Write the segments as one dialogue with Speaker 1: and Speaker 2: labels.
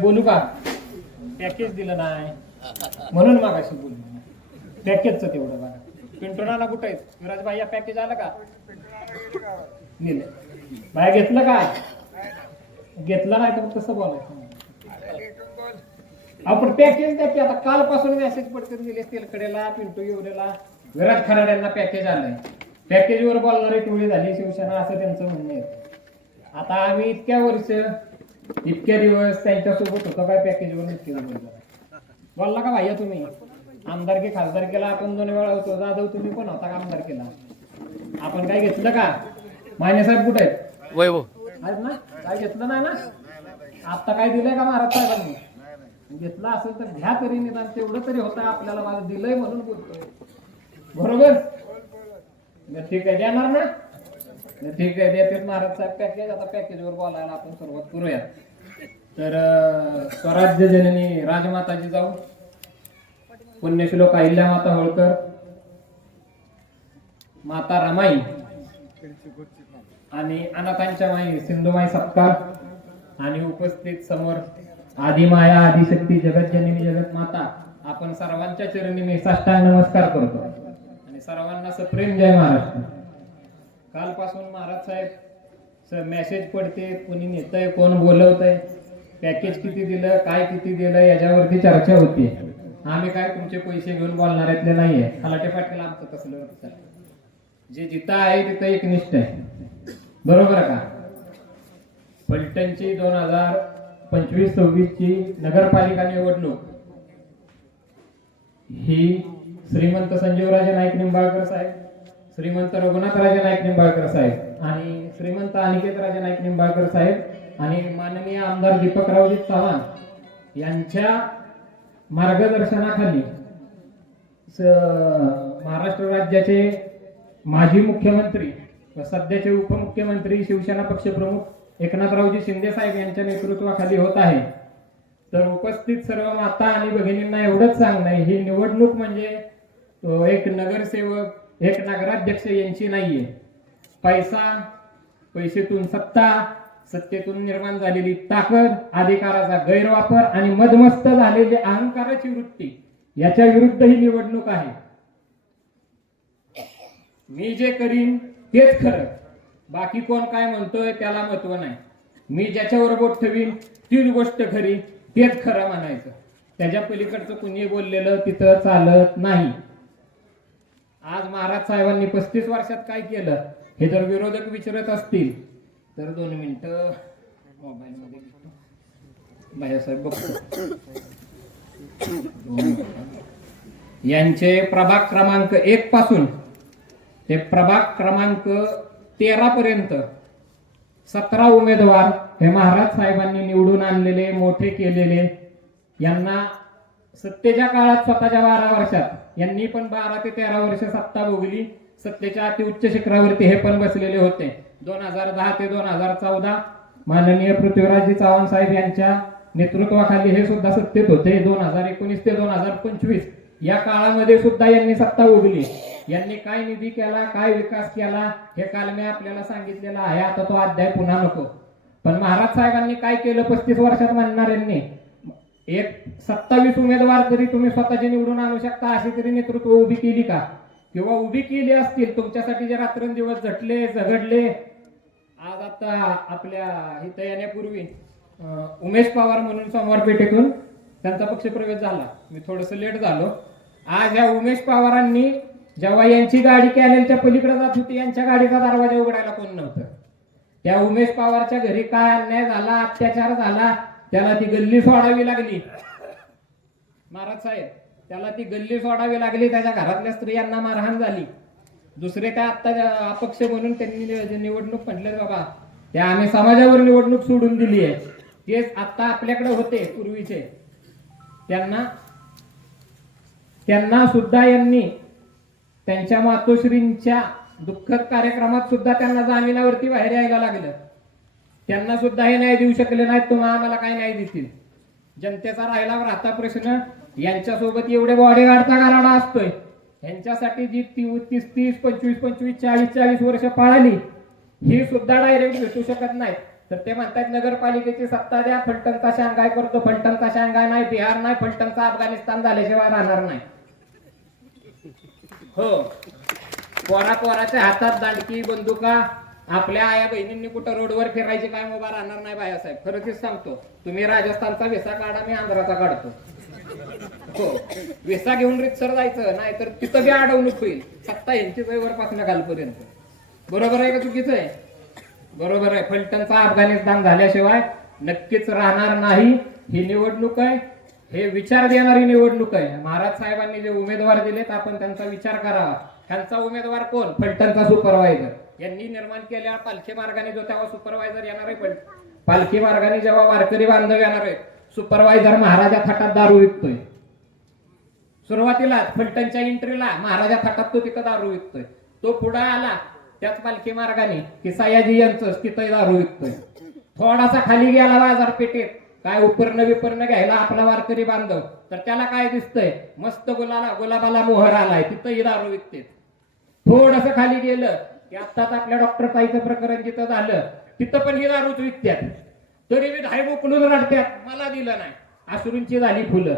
Speaker 1: बोलू का? पॅकेज दिलं नाही. म्हणून मागाशी बोललो पॅकेजचं तेवढं बघा. पिंटोनाला कुठं आहे? विराज भाई पॅकेज आलं का? दिलं बाय घेतलं का? घेतलं नाही तर कसं बोलायचं? आपण पॅकेज द्या की आता कालपासून मेसेज पडकत गेले तेलकडेला पिंटू येवरेला. विराज खराड्यांना पॅकेज आलंय. पॅकेज वर बोलणारी टोळी झाली शिवसेना असं त्यांचं म्हणणं आहे. आता आम्ही इतक्या वर्ष इतक्या दिवस त्यांच्यासोबत होतो काय पॅकेज वर नक्की बोललो का भाईया तुम्ही? आमदारकी खासदारकीला आपण दोन वेळा होतो. जाधव तुम्ही पण होता का आमदारकीला आपण काय घेतलं का? माने साहेब कुठे आहेत? ना? काय घेतलं नाही ना? आता काय दिलंय का महाराज साहेबांनी? घेतलं असेल तर घ्या तरी निदान. तेवढं तरी होतं. आपल्याला मला दिलंय म्हणून बोलतोय. बरोबर? ठीक आहे. देणार ना? ठीक आहे देतात महाराज साहेब पॅकेज आता पॅकेज वर बोलायला आपण सुरुवात करूया तर स्वराज्य जननी राजमाताजी जाऊ. पुण्यश्लोक अहिल्यामाता होळकर. माता रमाई. आणि अनाथांच्या माई सिंधुमाई सत्कार आणि उपस्थित समोर आदिमाया आदिशक्ती जगतजननी जगत माता. आपण सर्वांच्या चरणी मी साष्टांग नमस्कार करतो. आणि सर्वांना सप्रेम जय महाराष्ट्र. कालपासून महाराज साहेब मेसेज पडते कोणी नेतय कोण बोलवतय पॅकेज किती दिलं काय किती दिलं याच्यावरती चर्चा होती. आम्ही काय तुमचे पैसे घेऊन बोलणार आहेत नाहीये. खलाटे पाटील आमचं तसलं जे जिथं आहे तिथं एकनिष्ठ आहे. बरोबर का? फलटणची दोन हजार पंचवीस सव्वीस ची नगरपालिका निवडणूक. ही श्रीमंत संजीवराजे नाईक निंबाळकर साहेब श्रीमंत रघुनाथराजे नाईक निंबाळकर साहेब आणि श्रीमंत अनिकेतराजे नाईक निंबाळकर साहेब आणि माननीय आमदार दीपकरावजी चव्हाण यांच्या मार्गदर्शनाखाली महाराष्ट्र राज्याचे माजी मुख्यमंत्री व सध्याचे उपमुख्यमंत्री शिवसेना पक्षप्रमुख एकनाथरावजी शिंदे साहेब यांच्या नेतृत्वाखाली होत आहे. तर उपस्थित सर्व माता आणि भगिनींना एवढंच सांगणं ही निवडणूक म्हणजे एक नगरसेवक एक नगराध्यक्ष यांची नाहीये. पैसा पैसेतून सत्ता सत्तेतून निर्माण झालेली ताकद अधिकाराचा गैरवापर आणि मदमस्त झालेली अहंकाराची वृत्ती याच्या विरुद्ध ही निवडणूक आहे. मी जे करीन तेच खरं. बाकी कोण काय म्हणतोय त्याला महत्त्व नाही. मी ज्याच्यावर बोट ठेवीन तीच गोष्ट खरी तेच खरं म्हणायचं. त्याच्या पलीकडचं कुणी बोललेलं तिथं चालत नाही. आज महाराज साहेबांनी पस्तीस वर्षात काय केलं? हे जर विरोधक विचारत असतील तर दोन मिनिटं मोबाईल मध्ये बघतो. यांचे प्रभाग क्रमांक एक पासून ते प्रभाग क्रमांक तेरा पर्यंत सतरा उमेदवार हे महाराज साहेबांनी निवडून आणलेले मोठे केलेले. यांना सत्तेच्या काळात स्वतःच्या बारा वर्षात यांनी पण बारा ते तेरा वर्ष सत्ता भोगली. सत्तेच्या अति उच्च शिखरावरती हे पण बसलेले होते. दोन हजार दहा ते दोन हजार चौदा माननीय पृथ्वीराजजी चव्हाण साहेब यांच्या नेतृत्वाखाली हे सुद्धा सत्तेत होते. दोन हजार एकोणीस ते दोन हजार पंचवीस या काळामध्ये सुद्धा यांनी सत्ता उघडली यांनी काय निधी केला काय विकास केला हे काल मी आपल्याला सांगितलेलं आहे. आता तो अध्याय पुन्हा नको. पण महाराज साहेबांनी काय केलं? पस्तीस वर्षात मानणाऱ्यांनी एक सत्तावीस उमेदवार जरी तुम्ही स्वतःचे निवडून आणू शकता अशी तरी नेतृत्व उभी केली का? किंवा उभी केली असतील तुमच्यासाठी जे रात्रंदिवस झटले झगडले आज आता आपल्या इथं येण्यापूर्वी उमेश पवार म्हणून सोमवार पेठेतून त्यांचा पक्षप्रवेश झाला. मी थोडस लेट झालो. आज या उमेश पवारांनी जेव्हा यांची गाडी कॅनेलच्या पलीकडे जात होती यांच्या गाडीचा दरवाजा उघडायला कोण नव्हतं. त्या उमेश पवारच्या घरी काय अन्याय झाला अत्याचार झाला त्याला ती गल्ली सोडावी लागली. महाराज साहेब त्याला ती गल्ली सोडावी लागली त्याच्या घरातल्या स्त्रियांना मारहाण झाली. दुसरे काय आता अपक्ष म्हणून त्यांनी निवडणूक म्हटले बाबा त्या आम्ही समाजावर निवडणूक सोडून दिली आहे. तेच आता आपल्याकडे होते पूर्वीचे. त्यांना त्यांना सुद्धा यांनी त्यांच्या मातोश्रींच्या दुःखद कार्यक्रमात सुद्धा त्यांना जामिनावरती बाहेर यायला लागलं. त्यांना सुद्धा हे नाही देऊ शकले नाहीत तुम्हाला आम्हाला काय नाही देतील. जनतेचा राहिला राहता प्रश्न यांच्यासोबत एवढे बॉडीगार्डचा गाराडा असतोय. यांच्यासाठी जी ती- तीस तीस पंचवीस पंचवीस चाळीस चाळीस वर्ष पाळली ही सुद्धा डायरेक्ट भेटू शकत नाही. तर ते म्हणतात नगरपालिकेची सत्ता द्या फलटणचा शांघाय करतो. फलटणचा शांघाय नाही बिहार नाही फलटणचा अफगाणिस्तान झाल्याशिवाय राहणार नाही. हो. कोरा कोराच्या हातात दांडकी बंदुका आपल्या आया बहिणींनी कुठं रोडवर फिरायची काय उभा राहणार नाही बायासाहेब खरं तेच सांगतो. तुम्ही राजस्थानचा विसा काढा मी आंध्राचा काढतो. हो. विसा घेऊन रितसर जायचं नाही तर तिथं बी अडवणूक होईल. सत्ता यांची वरपासून कालपर्यंत बरोबर आहे का चुकीचं आहे? बरोबर आहे. फलटणचा अफगाणिस्तान झाल्याशिवाय नक्कीच राहणार नाही. ही निवडणूक आहे. हे विचार देणारी निवडणूक आहे. महाराज साहेबांनी जे उमेदवार दिलेत आपण त्यांचा विचार करावा. त्यांचा उमेदवार कोण? फलटणचा सुपरवायझर. यांनी निर्माण केल्या पालखी मार्गाने जो तेव्हा सुपरवायझर येणार आहे पण पालखी मार्गाने जेव्हा वारकरी बांधव येणार आहेत सुपरवायझर महाराजा थाटात दारू विकतोय. सुरुवातीला फलटणच्या एंट्रीला महाराजा थाटात तो तिथं दारू विकतोय. तो पुढे आला त्याच पालखी मार्गाने की सयाजी यांचं तिथं दारू विकतोय. थोडासा खाली गेला बाजारपेठेत काय उपर्ण विपर्ण घ्यायला आपला वारकरी बांधव तर त्याला काय दिसतंय? मस्त गुलाला गुलाबाला मोहर आलाय तिथंही दारू विकते थोडस खाली गेलं की आत्ताच आपल्या डॉक्टर ताईचं प्रकरण जिथं झालं तिथं पण ही दारूच विकत्यात. तरी मी धाय उकलून रडत्यात. मला दिलं नाही. आसरूंची झाली फुलं.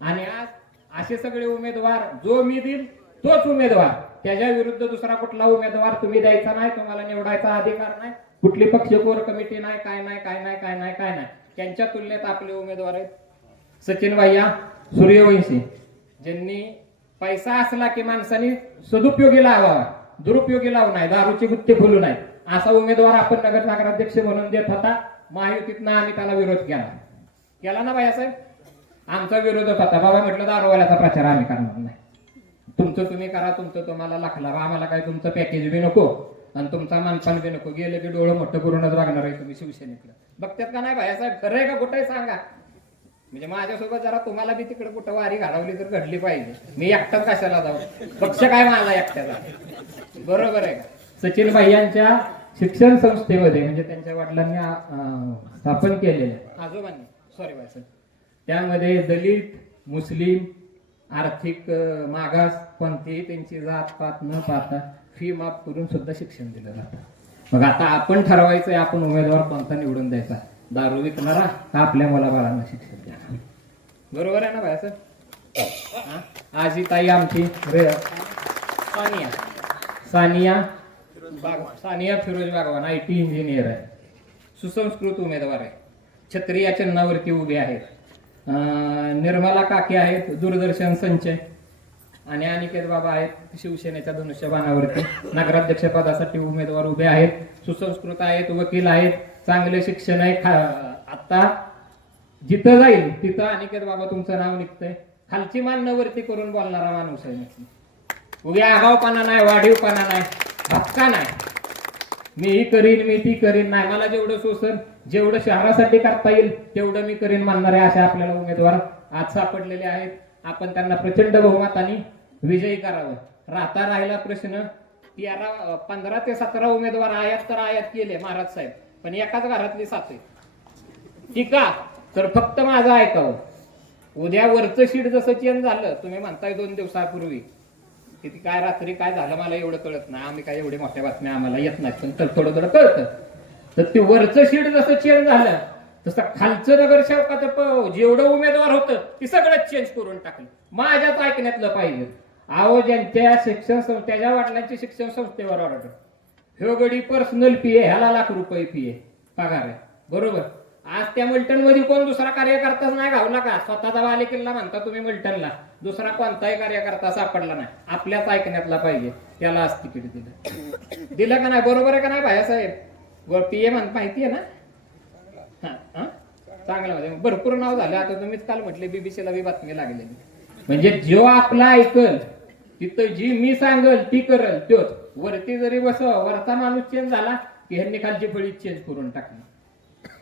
Speaker 1: आणि आज असे सगळे उमेदवार जो मी देईल तोच उमेदवार. त्याच्या विरुद्ध दुसरा कुठला उमेदवार तुम्ही द्यायचा नाही तुम्हाला निवडायचा अधिकार नाही. कुठली पक्ष कोर कमिटी नाही काय नाही काय नाही काय नाही काय नाही. त्यांच्या तुलनेत आपले उमेदवार आहेत सचिन भैया सूर्यवंशी. ज्यांनी पैसा असला की माणसाने सदुपयोगी लावावा. दुरुपयोगी लावू नाही दारूची गुत्ते फुलू नाही. असा उमेदवार आपण नगर नगराध्यक्ष म्हणून देत होता महायुतीतनं आम्ही त्याला विरोध केला. केला ना साहेब आमचा विरोध होता. बाबा म्हटलं दारूवाल्याचा प्रचार आम्ही करणार नाही. तुमचं तुम्ही करा तुमचं तुम्हाला लाखला आम्हाला काय तुमचं पॅकेज बी नको. आणि तुमचा मानपान बी नको. गेले की डोळं मोठं करूनच बघणार आहे तुम्ही शिवसेनेकडे बघतात का नाही साहेब खरं आहे का कुठे सांगा. म्हणजे माझ्यासोबत जरा तुम्हाला बी तिकडे कुठं वारी घालवली तर घडली पाहिजे. मी एकटाच कशाला जाऊ? पक्ष काय माझा एकट्याचा? बरोबर आहे का? सचिन भाई यांच्या शिक्षण संस्थेमध्ये म्हणजे त्यांच्या वडिलांनी स्थापन केलेल्या आजोबांनी. सॉरी बाय सर त्यामध्ये दलित मुस्लिम आर्थिक मागास कोणतीही त्यांची जात पात न पाहता फी माफ करून सुद्धा शिक्षण दिलं जातं. मग आता आपण ठरवायचंय आपण उमेदवार कोणता निवडून द्यायचा? दारू विकणारा का आपल्या मुलाबाळांना शिक्षण द्या. बरोबर आहे ना भाई सर? आज ही? ताई आमची. रे. Sania. Sania? Sania Firoz Bagwan I T engineer आहे. सुसंस्कृत उमेदवार आहे. छत्री या चिन्हावरती उभे आहेत. निर्मला काके आहेत दूरदर्शन संचय आणि अनिकेत बाबा आहेत शिवसेनेच्या धनुष्यबाणावरती. नगराध्यक्ष पदासाठी उमेदवार उभे आहेत. सुसंस्कृत आहेत वकील आहेत. चांगलं शिक्षण आहे खा आता जिथं जाईल तिथं अनिकेत बाबा तुमचं नाव निघतंय. खालची मान्यवरती वरती करून बोलणारा माणूस आहे नक्की. उग्या आगावपणा नाही वाढीवपणा नाही भक्का नाही. मी ही करीन मी ती करीन नाही मला जेवढं सोसन जेवढं शहरासाठी करता येईल तेवढं मी करीन मानणारे असे आपल्याला उमेदवार आज सापडलेले आहेत. आपण त्यांना प्रचंड बहुमताने विजयी करावं. राहता राहिला प्रश्न तेरा पंधरा ते सतरा उमेदवार आयात तर आयात केले महाराज साहेब. पण एकाच घरातली सात आहे? टीका तर फक्त माझं ऐकावं. उद्या वरचं शीट जसं चेंज झालं तुम्ही म्हणताय दोन दिवसापूर्वी. किती काय रात्री काय झालं मला एवढं कळत नाही. आम्ही काय एवढे मोठ्या बातम्या आम्हाला येत नाही पण तर थोडं थोडं कळतं. तर ते वरचं शीट जसं चेंज झालं तसं खालचं नगरसेवकाचं जेवढं उमेदवार होतं ते सगळं चेंज करून टाकलं. माझ्याच ऐकण्यातलं पाहिजे. अहो ज्यांच्या शिक्षण संस्थेच्या त्याच्या शिक्षण संस्थेवर ऑर्डर ह्यो गडी पर्सनल फी आहे ह्याला लाख रुपये फी आहे पगार आहे बरोबर? आज त्या मल्टनमध्ये कोण दुसरा कार्यकर्ताच नाही घावला का स्वतःचा वाले किल्ला म्हणता तुम्ही मल्टनला दुसरा कोणताही कार्यकर्ता सापडला नाही. आपल्याच ऐकण्यातला पाहिजे. त्याला आज तिकीट दिलं. दिलं का नाही? बरोबर आहे का नाही भायासाहेब? ए म्हण माहिती आहे ना? हा, हा? चांगलं म्हणजे भरपूर नाव झालं. आता तुम्हीच काल म्हटले बीबीसीला बी बातमी लागलेली. म्हणजे जो आपला ऐकल तिथं जी मी सांगल ती करल तोच. वरती जरी बस वरचा माणूस चेंज झाला की ह्यांनी खालची फळी चेंज करून टाकली.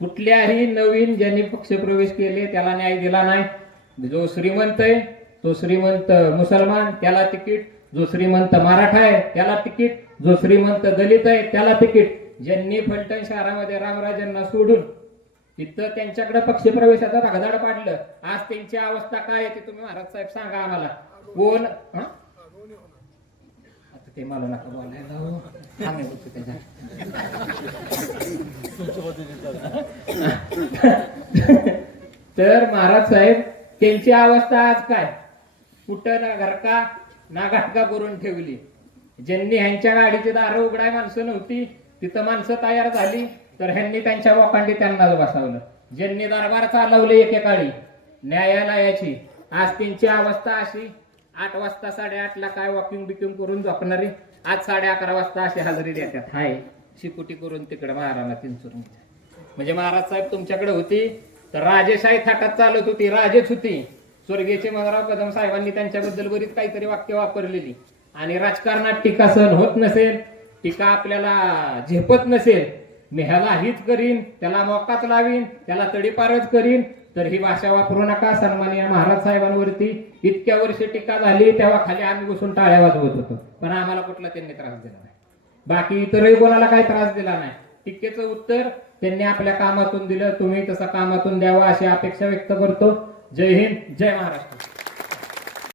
Speaker 1: कुठल्याही नवीन ज्यांनी पक्षप्रवेश केले त्याला न्याय दिला नाही. जो श्रीमंत आहे तो श्रीमंत मुसलमान त्याला तिकीट. जो श्रीमंत मराठा आहे त्याला तिकीट. जो श्रीमंत दलित आहे त्याला तिकीट. ज्यांनी फलटण शहरामध्ये रामराजांना सोडून तिथं त्यांच्याकडे पक्षप्रवेशाचा भगदाड पाडलं आज त्यांची अवस्था काय आहे ते तुम्ही महाराज साहेब सांगा आम्हाला. कोण? ते मला नका बोलायला हो. आम्ही बोलतो त्याच्या तर महाराज साहेब त्यांची अवस्था आज काय कुठं ना घरका ना घाटका करून ठेवली ज्यांनी ह्यांच्या गाडीची दारं उघडाय माणसं नव्हती तिथं माणसं तयार झाली तर ह्यांनी त्यांच्या वाकांडी त्यांनाच बसवलं ज्यांनी दरबार चालवले एकेकाळी न्यायालयाची आज त्यांची अवस्था अशी आठ वाजता साडेआठला काय वॉकिंग बिकिंग करून झोपणारी आज साडे अकरा वाजता अशी हजेरी देतात. हाय शिकुटी करून तिकडे महाराणा चिंचून म्हणजे महाराज साहेब तुमच्याकडे होती तर राजेशाही थाटात चालत होती राजेच होती. स्वर्गीयचे मनोराव कदम साहेबांनी त्यांच्याबद्दल बरीच काहीतरी वाक्य वापरलेली. आणि राजकारणात टीका सहन होत नसेल टीका आपल्याला झेपत नसेल मी ह्याला हीच करीन त्याला मोकाच लावीन त्याला तडीपारच करीन तर ही भाषा वापरू नका. सन्माननीय महाराज साहेबांवरती इतक्या वर्षी टीका झाली तेव्हा खाली आम्ही बसून टाळ्या वाजवत होतो. पण आम्हाला कुठला त्यांनी त्रास दिला नाही. बाकी इतरही कोणाला काही त्रास दिला नाही. टीकेचं उत्तर त्यांनी आपल्या कामातून दिलं. तुम्ही तसं कामातून द्यावा अशी अपेक्षा व्यक्त करतो. जय हिंद जय महाराष्ट्र.